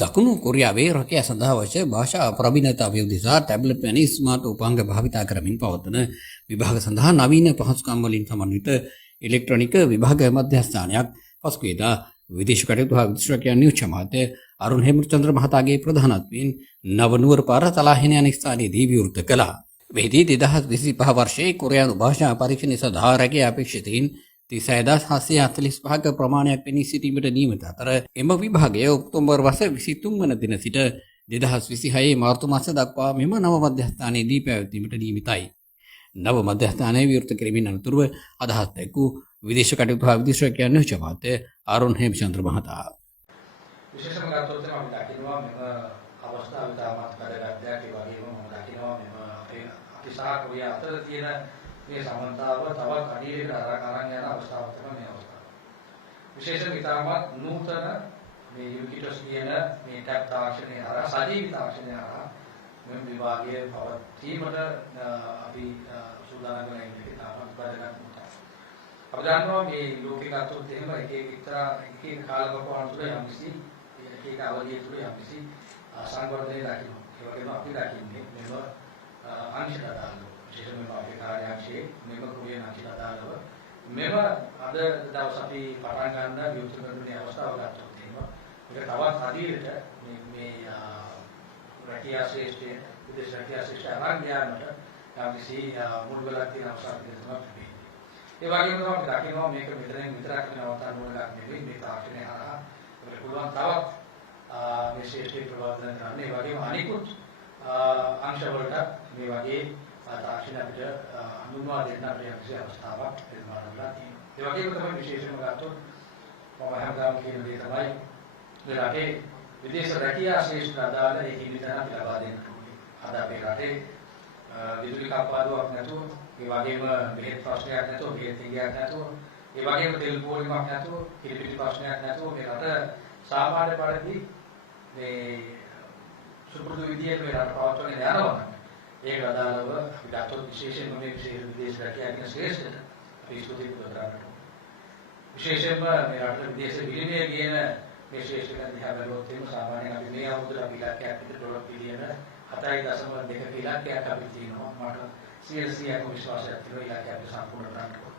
දකුණු කොරියාවේ රැකියා සඳහා අවශ්‍ය භාෂා ප්‍රවීණතා අභිවෘද්ධි සහ ටැබ්ලට් වැනි ස්මාර්ට් උපාංග භාවිතා කරමින් පවත්වන විභාග සඳහා නවීන පහසුකම් වලින් සමන්විත ඉලෙක්ට්‍රොනික විභාග මධ්‍යස්ථානයක් පසුගියදා විදේශ කටයුතු හා විශ්වවිද්‍යාල නියෝජ්‍ය අමාත්‍ය අරුණ හේමචන්ද්‍ර මහතාගේ ප්‍රධානත්වයෙන් නවනුවර පාර තලාහින යන ස්ථානයේදී විවෘත කළා. මෙහිදී 2025 වර්ෂයේ කොරියානු භාෂා පරීක්ෂණය සඳහා රැකියා අපේක්ෂිතයින් 36745ක ප්‍රමාණයක් පෙනී සිටීමට නියමිත අතර එම විභාගය ඔක්තෝබර් මාස 23 වන දින සිට 2026 මාර්තු මාස දක්වා මෙම නව මධ්‍යස්ථානයේදී පැවැත්වීමට නියමිතයි. නව මධ්‍යස්ථානයේ විවෘත කිරීමෙන් අනතුරුව අදහස් දැක්වූ විදේශ කටයුතු හා විදේශ නියෝජ්‍ය අමාත්‍ය අරුණ හේමචන්ද්‍ර මහතා විශේෂයෙන්ම ගත්තොත් අපි දකිනවා මෙම අවස්ථාව තාමත් වැඩගත් දෙයක්. ඒ වගේම මම දකිනවා මෙම අපි සහ කොරියා අතර තියෙන මේ සම්බන්ධතාව තවත් අඩියකට අරන් යන අවස්ථාවක් තමයි මේ අවස්ථාව. විශේෂයෙන් ඉතාමත් නූතන මේ යුකිටොස් කියන මේ ටැබ් තාක්ෂණය හරහා සජීවී තාක්ෂණය හරහා මෙම විභාගයේ පවත්වීමට අපි සූදානම් වෙන එක ඉතාමත් වැඩගත් මොහොතක්. අපි දන්නවා මේ ලෝකේ ගත්තොත් එහෙම එක කාලකවකවන් තුළ යම්කිසි එක අවධිය තුළ යම්කිසි සංවර්ධනය දකිනවා. ඒ වගේම අපි දකින්නේ මෙව අංශයට අදාළව විශේෂයෙන්ම අපේ කාර්යාංශයේ මෙව කොරියානු අංශයට අදාළව මෙව අද දවස් අපි පටන් ගන්න විවෘත කරන අවස්ථාව ගත්තොත් එහෙම ඒක තවත් අධීරට මේ රැකියා ශ්‍රේෂ්ඨ විදේශ රැකියා ශ්‍රේෂ්ඨ ආරම්භයකට යම්කිසි මුල්වලක් තියෙන අවස්ථාවක් තියෙනවා. ඒ වගේම තමයි දකිනවා මේක මෙතනින් විතරක් නවත්තන්න ඕන එකක් නෙවෙයි. මේ තාක්ෂණය හරහා අපිට පුළුවන් තවත් මේ ශ්‍රේෂ්ඨ ප්‍රවර්ධන කරන්න. ඒ වගේම අනිකුත් අංශවලට මේ වගේ තාක්ෂණ අපිට අනුමත දෙන්න අපේ යම්කිසි අවස්ථාවක් නිර්මාණය වෙලා තියෙනවා. ඒ වගේම තමයි විශේෂයෙන්ම ගත්තොත් මම හැමදාම කියන දේ තමයි මේ රටේ විදේශ රැකියා ශ්‍රේෂ්ඨ අදාළ ඒ හිමිතන අපි ලබා දෙන්න ඕනේ. අද අපේ රටේ විදුලි කප්පාදුවක් නැතුව, ඒ වගේම බෙහෙත් ප්‍රශ්නයක් නැතුව, බෙහෙත් ඉගයක් නැතුව, ඒ වගේම තෙල් පෝලිමක් නැතුව, කිරිපිටි ප්‍රශ්නයක් නැතුව මේ රට සාමාන්‍ය පරිදි මේ සුපුරුදු විදියට මේ රට පවත්වගෙන යනවා. ඒක අදාළව අපි ගත්තොත් විශේෂයෙන්ම මේ විදේශ රැකියා කියන ශ්‍රේෂ්ඨට අපි ස්තුති කරනවා. විශේෂයෙන්ම මේ රට විදේශ විනිමය කියන මේ ශ්‍රේෂ්ඨකම් දිහා බැලුවොත් එහෙම සාමාන්‍යයෙන් අපි මේ අවුරුද්දට අපි ඉලක්කයක් විතර ඩොලර් බිලියන 7.2 ඉලක්කයක් අපි තියෙනවා. මට 100% විශ්වාසයක් තියෙනවා ඉලක්කය අපිට සම්පූර්ණ කරන්න.